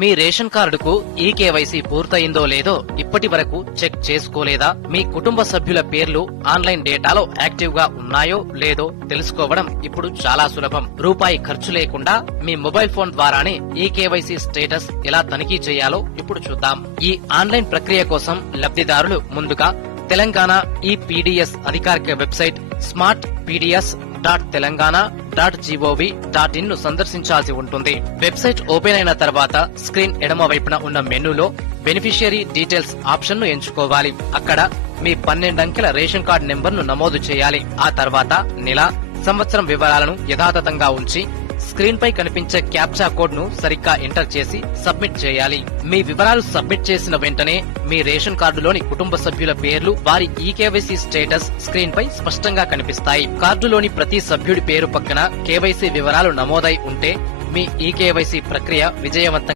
మీ ration కార్డుకు ఈ KYC పూర్తయిందో లేదో ఇప్పటి వరకు చెక్ చేసుకోలేదా? మీ కుటుంబ సభ్యుల పేర్లు ఆన్లైన్ డేటాలో యాక్టివ్ గా ఉన్నాయో లేదో తెలుసుకోవడం ఇప్పుడు చాలా సులభం. రూపాయి ఖర్చు లేకుండా మీ మొబైల్ ఫోన్ ద్వారానే ఈ కేవైసీ స్టేటస్ ఎలా తనిఖీ చేయాలో ఇప్పుడు చూద్దాం. ఈ ఆన్లైన్ ప్రక్రియ కోసం లబ్ధిదారులు ముందుగా తెలంగాణ ఈపీడీఎస్ అధికారిక వెబ్సైట్ smartpds.telangana.gov.in ను సందర్శించాల్సి ఉంటుంది. వెబ్సైట్ ఓపెన్ అయిన తర్వాత స్క్రీన్ ఎడమ వైపున ఉన్న మెనూలో బెనిఫిషియరీ డీటెయిల్స్ ఆప్షన్ ను ఎంచుకోవాలి. అక్కడ మీ 12 అంకెల రేషన్ కార్డు నెంబర్ ను నమోదు చేయాలి. ఆ తర్వాత నెల, సంవత్సరం వివరాలను యథాతథంగా ఉంచి స్క్రీన్ పై కనిపించే క్యాప్చా కోడ్ ను సరిగ్గా ఎంటర్ చేసి సబ్మిట్ చేయాలి. మీ వివరాలు సబ్మిట్ చేసిన వెంటనే మీ రేషన్ కార్డులోని కుటుంబ సభ్యుల పేర్లు, వారి ఈకేవైసీ స్టేటస్ స్క్రీన్ పై స్పష్టంగా కనిపిస్తాయి. కార్డులోని ప్రతి సభ్యుడి పేరు పక్కన కేవైసీ వివరాలు నమోదై ఉంటే మీ ఈకేవైసీ ప్రక్రియ విజయవంతంగా